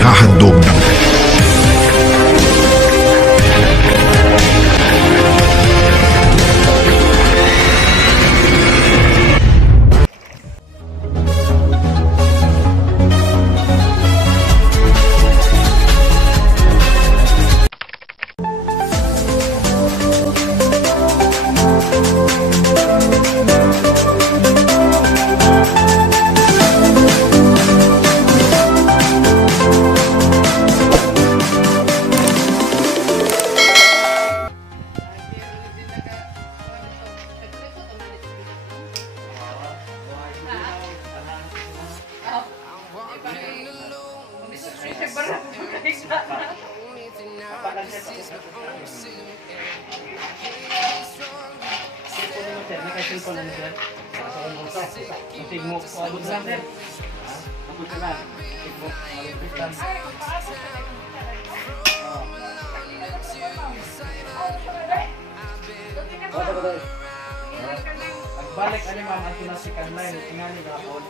ihahandog ng balik ani ma'am ang si kanlay tingali na ako.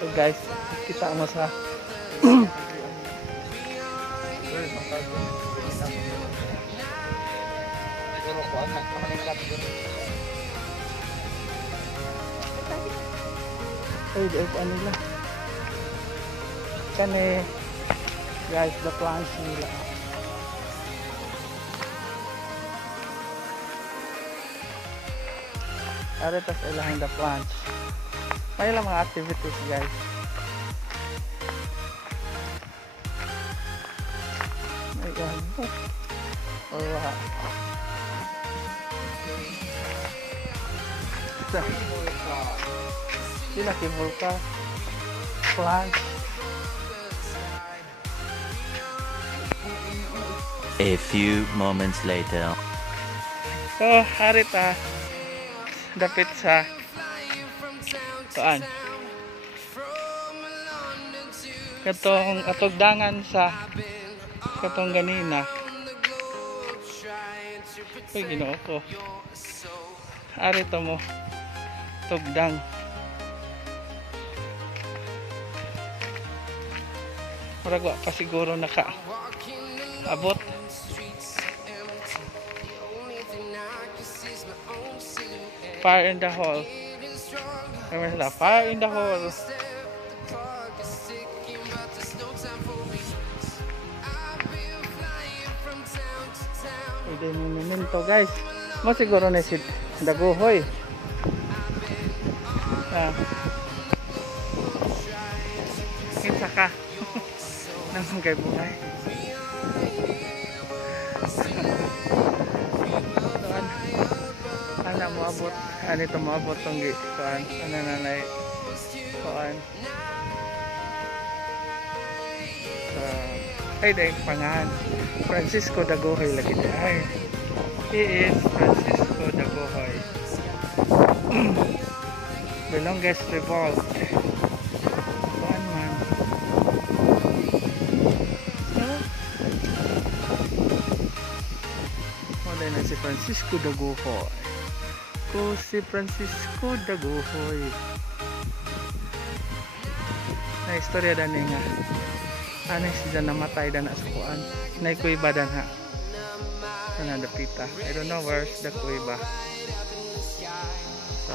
So guys, kita mo sa ano lang kani guys, the plants nila. Aritas ilahin the plants. May lang mga activities guys. My God. Or what? Sila kibulka. Plants. A few moments later. So, harita dapit sa tuan. Katong atugdangan sa katong ganina. Uy, ginoo ko. Harita mo tugdang. Maragwa pa siguro naka abot. Fire in the hole. Fire in the hole. Pwede momento guys. Mo siguro na si daguhoy. Kinsa ka. Nang kay buhay. Ana mo abot, ani to mo abot tong kuan, ana nanay kuan. Ay dai pangahan. Francisco Dagohoy lagi ay. He is Francisco Dagohoy. The longest revolt. Kuan man. Wala na si Francisco Daguhoy. Ko si Francisco Daguhoy. Na istorya dan nga. Ano siya namatay dan sa kuan. Na kuiba dan ha. Sana dapita. I don't know where's the kuiba. So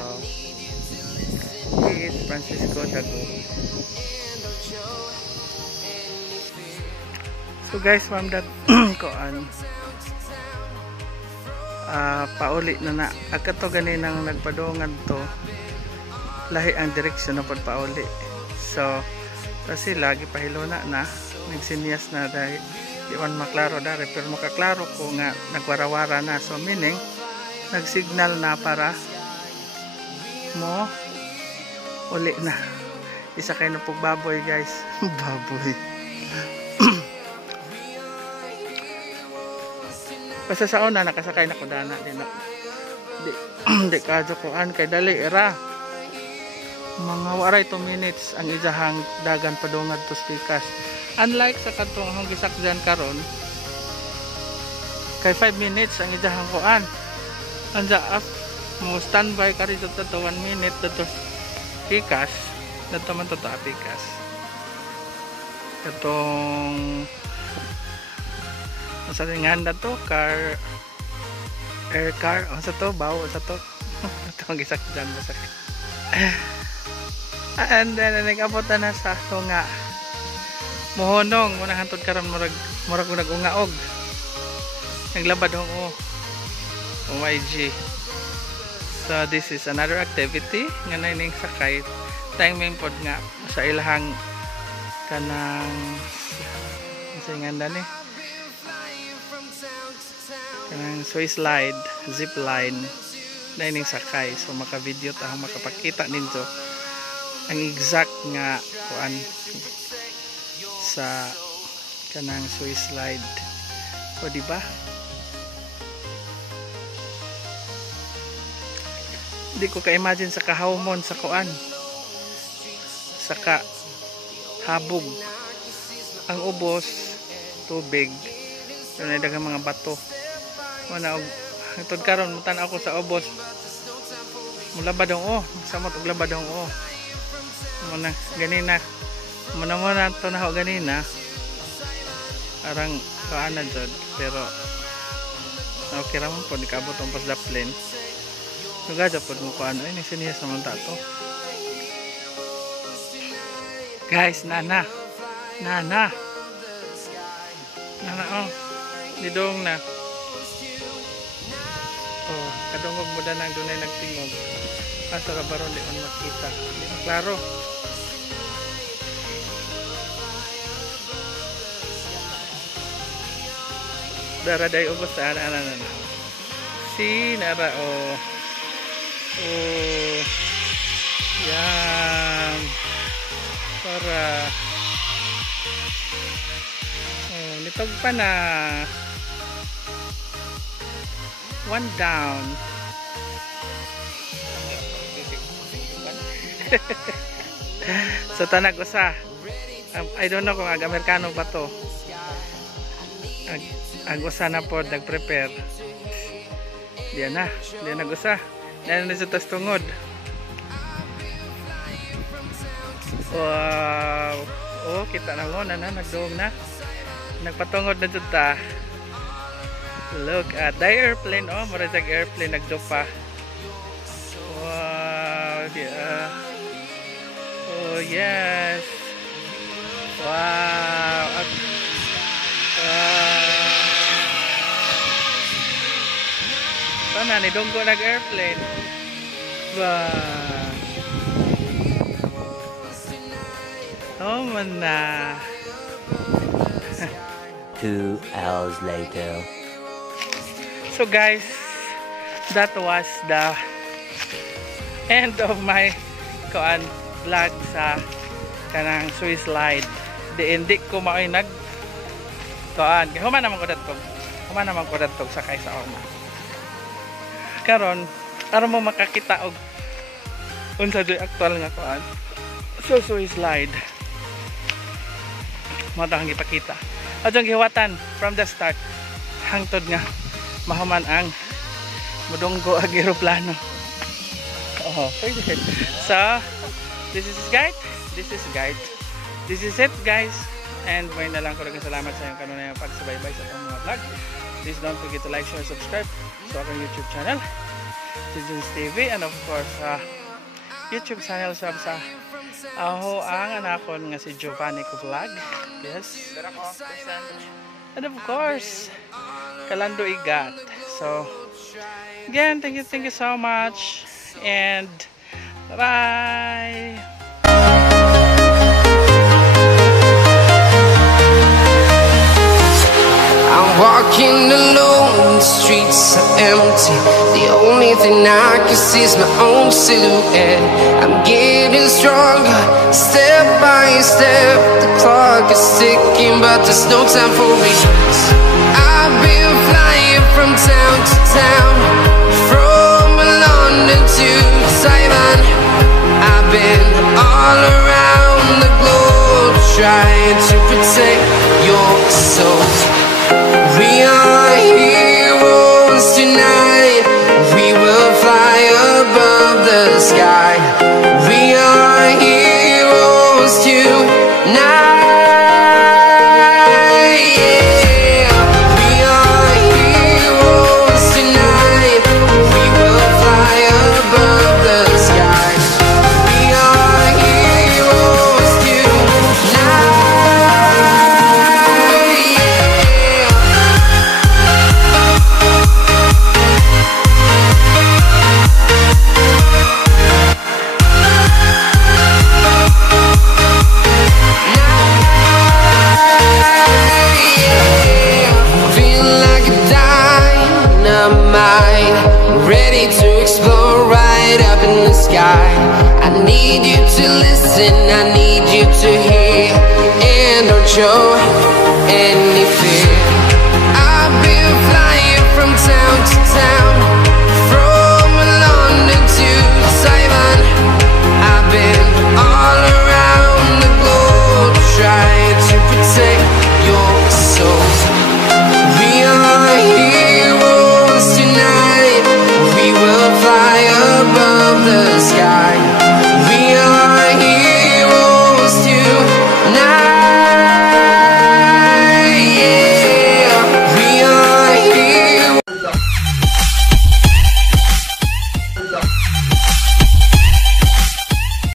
he is Francisco Daguhoy. So guys, from that kuan pauli na agkato ganinang nagpadungan to lahi ang direksyon na pagpauli. So kasi lagi pahiluna na nagsinyas na dahil di man maklaro dari pero makaklaro ko nga nagwarawara na, so meaning nagsignal na para mo uli na. Isa kayo na pong baboy guys. Baboy. Basta sa una nakasakay na ko dana din ako. Di kadyo ko an kay dali era. Mga waray 2 minutes ang ijahang dagan padungad to Pikas. Unlike sa katong hong gisakyan karon kay 5 minutes ang ijahang kuan. Anja mo standby ka rin to 1 minute to Pikas. Dato man to Pikas. Katong sa ringan na to air car o sa to bawo sa to itong gisakyan mo sa and then nag-abot na sa to nga mohonong muna hantod karon murag nagungaog naglabad hong OYG. So this is another activity nga naning sakay timing pod nga sa ilahang kanang singan dani kanang Swiss slide zip line na ining sakay. So maka video ta makapakita ninyo ang exact nga kuan sa kanang Swiss slide. O di ba? Di ko ka-imagine sa kahawmon sa kuan sa habog ang ubos tubig na daghang mga bato. Wala itod karon mutan ako sa ubos mulabad ang samot og labad ang muna ganina muna to na ho ganina arang kaana jud pero okay ra man pod ikabot ang pasdaplin nugadya pod mo kuan ay nagsiniya sa man tato guys. Nana nidong na kadungog mo na nang dunay nagtingog asa ra baron di on makita di maklaro. Dara day ubos sa ana si nara yan para nitog pa na 1 down. So tanag usa I don't know kung ag-Amerikano ba to ag usa na po nag-prepare diyan nag-usa diyan na sa tungod. Wow, kita na mo na nagdoong na nagpatungod na jud ta. Look at the airplane. Mura jag airplane nagdupa. Wow, yeah. Oh yes. Wow. Sana ni dunggo nag airplane. Wow. Oh man na. 2 hours later. So guys, that was the end of my vlog sa kanang Swiss slide. Hindi ko maoy nag human naman ko datog sakay sa una. Karon mo makakita og unsa doy actual nga kuan. So slide. Mo ta ang ipakita. Adtong gihiwatan from the start hangtod nga mahuman ang mudunggo ag eroplano. Oh, pwede. So, this is guide. This is it, guys. And may na lang ko lang salamat sa iyong kanunay pagsubaybay sa itong mga vlog. Please don't forget to like, share, subscribe sa aking YouTube channel, Citizens TV, and of course YouTube channel sa aho ang anakon nga si Giovanni ko vlog. Yes. And of course Kalando Igat. So again, thank you so much, and bye. I'm walking alone, the streets are empty. The only thing I can see is my own silhouette. I'm getting stronger, step by step. The clock is ticking, but there's no time for me. I've been flying from town to town, from London to Taiwan. I've been all around the globe, trying to protect your soul. We are heroes tonight. We will fly above the sky. We are heroes tonight. Yeah. We are heroes tonight. We will fly above the sky. We are heroes tonight. Ready to explore right up in the sky. I need you to listen, I need you to hear, and don't show any fear. I've been flying from town to town.